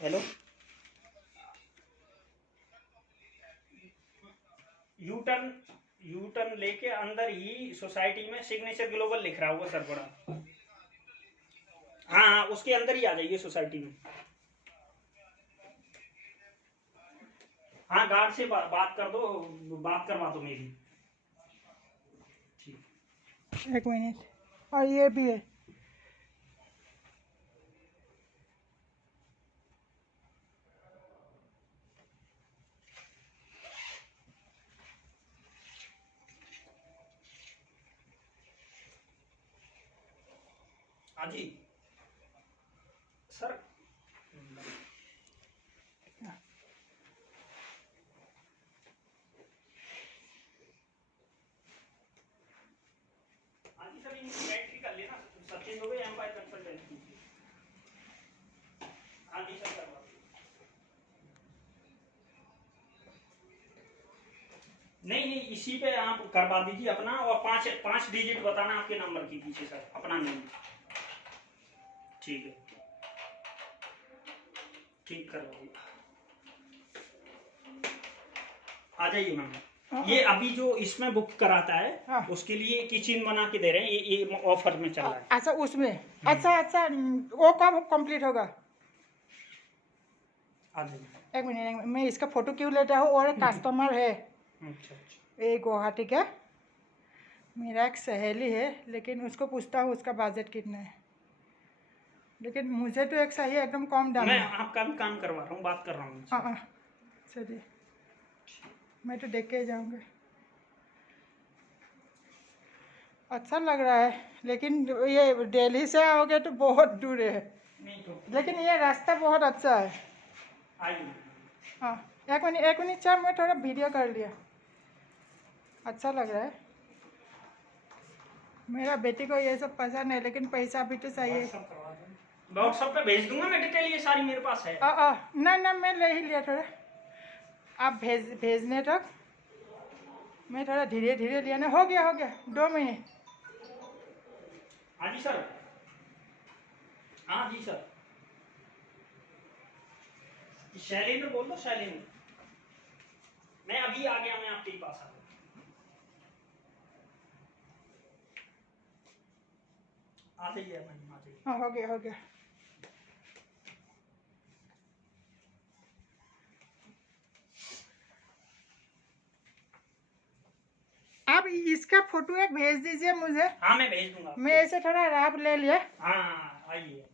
Hello, U turn, U turn लेके अंदर ही society में सिग्नेचर ग्लोबल लिख रहा होगा सर बड़ा। हाँ हाँ, उसके अंदर ही आ जाइए सोसाइटी में। हाँ, गार्ड से बात कर दो, बात करवा दो मेरी। ठीक। एक मिनट, और ये भी है। हाँ जी सर। हाँ जी सर, इनकी बैटरी कर लेना, सचिन दोगे एम्पायर कंसल्टेंसी। हाँ जी सर, करवा दो। नहीं नहीं, इसी पे आप करवा दीजिए अपना, और पांच पांच डिजिट बताना आपके नंबर की पीछे सर, अपना नेम। ठीक है, ठीक करवा दिया। आ जाइए मैम। ये अभी जो इसमें बुक कराता है, हाँ। उसके लिए किचन बना के दे रहे हैं, ये ऑफर में चल रहा है। अच्छा उसमें, अच्छा अच्छा, वो कब कंप्लीट होगा? आ जाइए। एक मिनट, मैं इसका फोटो क्यों लेता हूँ, और कस्टमर है अच्छा अच्छा। ये गुवाहाटी का, मेरा एक सहेली है, लेकिन उसको पूछता हूँ उसका बजट कितना है, लेकिन मुझे तो एक सही एकदम कम दाम मैं में। आपका भी काम करवा रहा हूँ, बात कर रहा हूँ। हाँ हाँ, चलिए, मैं तो देख के जाऊँगा। अच्छा लग रहा है, लेकिन ये दिल्ली से आओगे तो बहुत दूर है, नहीं तो लेकिन ये रास्ता बहुत अच्छा है। आइए। हाँ, एक मिनट सर, मैं थोड़ा वीडियो कर लिया। अच्छा लग रहा है, मेरा बेटी को ये सब पसंद है, लेकिन पैसा भी तो चाहिए। व्हाट्सएप पे भेज दूंगा मैं डिटेल, ये सारी मेरे पास है। ना ना, मैं ले ही लिया थोड़ा, आप भेजने तक मैं थोड़ा धीरे धीरे लिया ना। हो गया 2 मिनट। हाँ जी सर। हाँ जी सर, शैलेंद्र बोल दो, शैलेंद्र। मैं अभी आ गया, मैं आपके पास आ गया। आ जाइए मैम, आ जाइए। हाँ, हो गया। आप इसका फोटो एक भेज दीजिए मुझे, हाँ मैं भेज दूंगा। मैं ऐसे थोड़ा राप ले लिया। हाँ आइए।